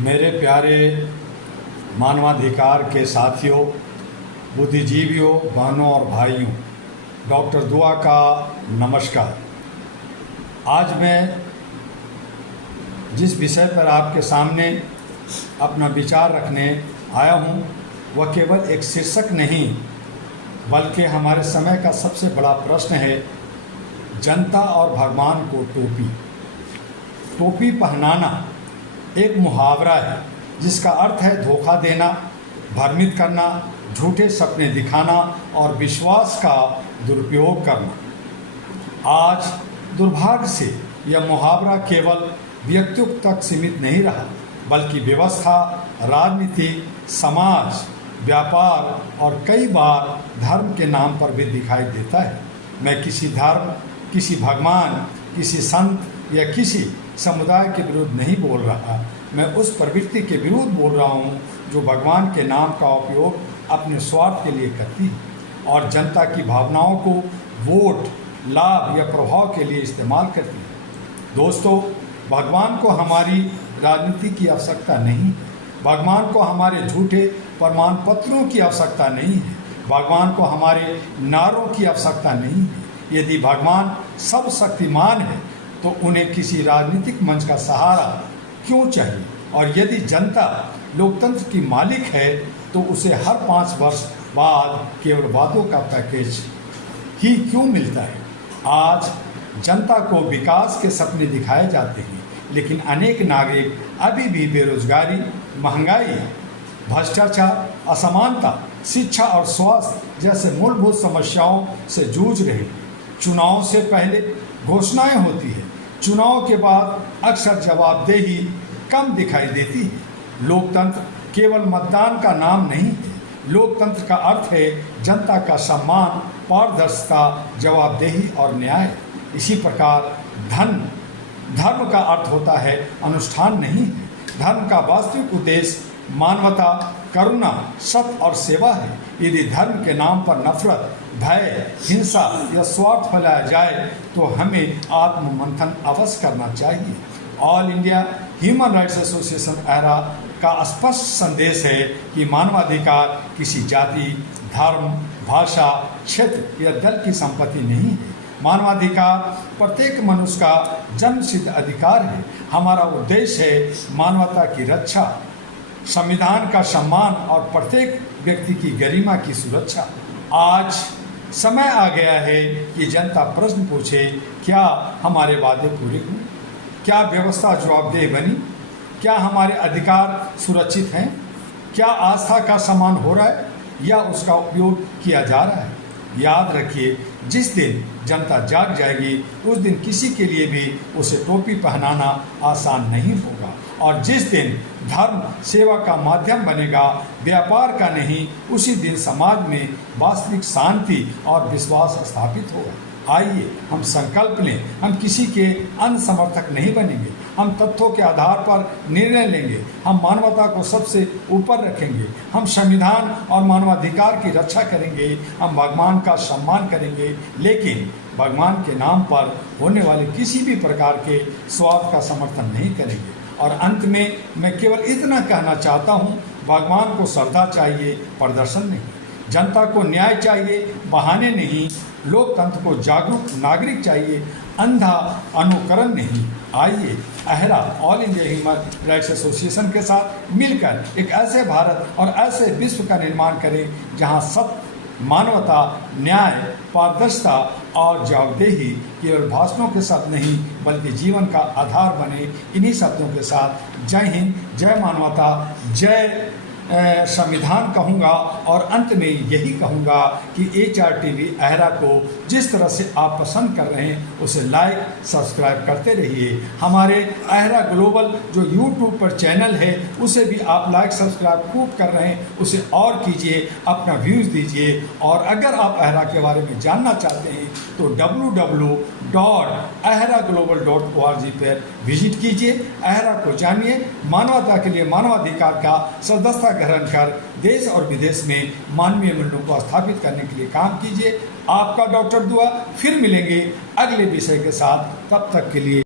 मेरे प्यारे मानवाधिकार के साथियों, बुद्धिजीवियों, बहनों और भाइयों, डॉक्टर दुआ का नमस्कार। आज मैं जिस विषय पर आपके सामने अपना विचार रखने आया हूँ वह केवल एक शीर्षक नहीं बल्कि हमारे समय का सबसे बड़ा प्रश्न है। जनता और भगवान को टोपी पहनाना एक मुहावरा है जिसका अर्थ है धोखा देना, भ्रमित करना, झूठे सपने दिखाना और विश्वास का दुरुपयोग करना। आज दुर्भाग्य से यह मुहावरा केवल व्यक्तियों तक सीमित नहीं रहा बल्कि व्यवस्था, राजनीति, समाज, व्यापार और कई बार धर्म के नाम पर भी दिखाई देता है। मैं किसी धर्म, किसी भगवान, किसी संत या किसी समुदाय के विरुद्ध नहीं बोल रहा। मैं उस प्रवृत्ति के विरुद्ध बोल रहा हूँ जो भगवान के नाम का उपयोग अपने स्वार्थ के लिए करती है और जनता की भावनाओं को वोट, लाभ या प्रभाव के लिए इस्तेमाल करती है। दोस्तों, भगवान को हमारी राजनीति की आवश्यकता नहीं है। भगवान को हमारे झूठे प्रमाण पत्रों की आवश्यकता नहीं है। भगवान को हमारे नारों की आवश्यकता नहीं है। यदि भगवान सब शक्तिमान है तो उन्हें किसी राजनीतिक मंच का सहारा क्यों चाहिए? और यदि जनता लोकतंत्र की मालिक है तो उसे हर 5 वर्ष बाद केवल वादों का पैकेज ही क्यों मिलता है? आज जनता को विकास के सपने दिखाए जाते हैं, लेकिन अनेक नागरिक अभी भी बेरोजगारी, महंगाई, भ्रष्टाचार, असमानता, शिक्षा और स्वास्थ्य जैसे मूलभूत समस्याओं से जूझ रहे हैं। चुनाव से पहले घोषणाएं होती है, चुनाव के बाद अक्सर जवाबदेही कम दिखाई देती है। लोकतंत्र केवल मतदान का नाम नहीं है। लोकतंत्र का अर्थ है जनता का सम्मान, पारदर्शिता, जवाबदेही और न्याय। इसी प्रकार धर्म का अर्थ होता है अनुष्ठान नहीं है। धर्म का वास्तविक उद्देश्य मानवता, करुणा, सत्य और सेवा है। यदि धर्म के नाम पर नफरत, भय, हिंसा या स्वार्थ फैलाया जाए तो हमें आत्ममंथन अवश्य करना चाहिए। All India human rights association era का स्पष्ट संदेश है कि मानवाधिकार किसी जाति, धर्म, भाषा, क्षेत्र या दल की संपत्ति नहीं है। मानवाधिकार प्रत्येक मनुष्य का जन्मसिद्ध अधिकार है। हमारा उद्देश्य है मानवता की रक्षा, संविधान का सम्मान और प्रत्येक व्यक्ति की गरिमा की सुरक्षा। आज समय आ गया है कि जनता प्रश्न पूछे, क्या हमारे वादे पूरे हुए? क्या व्यवस्था जवाबदेह बनी? क्या हमारे अधिकार सुरक्षित हैं? क्या आस्था का सम्मान हो रहा है या उसका उपयोग किया जा रहा है? याद रखिए, जिस दिन जनता जाग जाएगी उस दिन किसी के लिए भी उसे टोपी पहनाना आसान नहीं होगा। और जिस दिन धर्म सेवा का माध्यम बनेगा, व्यापार का नहीं, उसी दिन समाज में वास्तविक शांति और विश्वास स्थापित होगा। आइए हम संकल्प लें, हम किसी के अनसमर्थक नहीं बनेंगे। हम तथ्यों के आधार पर निर्णय लेंगे। हम मानवता को सबसे ऊपर रखेंगे। हम संविधान और मानवाधिकार की रक्षा करेंगे। हम भगवान का सम्मान करेंगे, लेकिन भगवान के नाम पर होने वाले किसी भी प्रकार के स्वार्थ का समर्थन नहीं करेंगे। और अंत में मैं केवल इतना कहना चाहता हूँ, भगवान को श्रद्धा चाहिए, प्रदर्शन नहीं। जनता को न्याय चाहिए, बहाने नहीं। लोकतंत्र को जागरूक नागरिक चाहिए, अंधा अनुकरण नहीं। आइए अहरा all India human rights association के साथ मिलकर एक ऐसे भारत और ऐसे विश्व का निर्माण करें जहां सत्य, मानवता, न्याय, पारदर्शिता और जवाबदेही केवल भाषणों के शब्द नहीं बल्कि जीवन का आधार बने। इन्हीं शब्दों के साथ जय हिंद, जय मानवता, जय संविधान कहूँगा और अंत में यही कहूँगा कि HRTV अहरा को जिस तरह से आप पसंद कर रहे हैं उसे लाइक, सब्सक्राइब करते रहिए। हमारे अहरा ग्लोबल जो YouTube पर चैनल है उसे भी आप लाइक, सब्सक्राइब खूब कर रहे हैं, उसे और कीजिए, अपना व्यूज़ दीजिए। और अगर आप अहरा के बारे में जानना चाहते हैं तो www.ahraglobal.org पर विजिट कीजिए। अहरा को जानिए, मानवता के लिए मानवाधिकार का सदस्यता ग्रहण कर देश और विदेश में मानवीय मूल्यों को स्थापित करने के लिए काम कीजिए। आपका डॉक्टर दुआ। फिर मिलेंगे अगले विषय के साथ, तब तक के लिए।